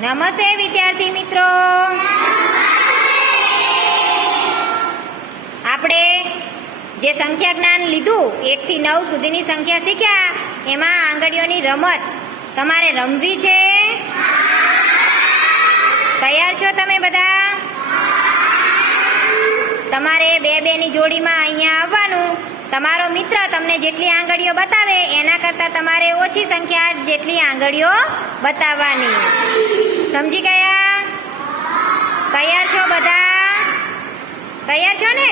નમસ્તે વિદ્યાર્થી મિત્રો, આપણે જે સંખ્યા જ્ઞાન લીધું 1 થી 9 સુધીની સંખ્યા શીખ્યા, એમાં આંગળીઓની રમત તમારે રમવી છે. તૈયાર છો તમે બધા? તમારે 2-2 ની જોડીમાં અહીંયા આવવાનું. તમારો મિત્ર તમને જેટલી આંગળીઓ બતાવે એના કરતાં તમારે ઓછી સંખ્યા જેટલી આંગળીઓ બતાવવાની. સમજી ગયા? તૈયાર છો બધા? તૈયાર છો ને?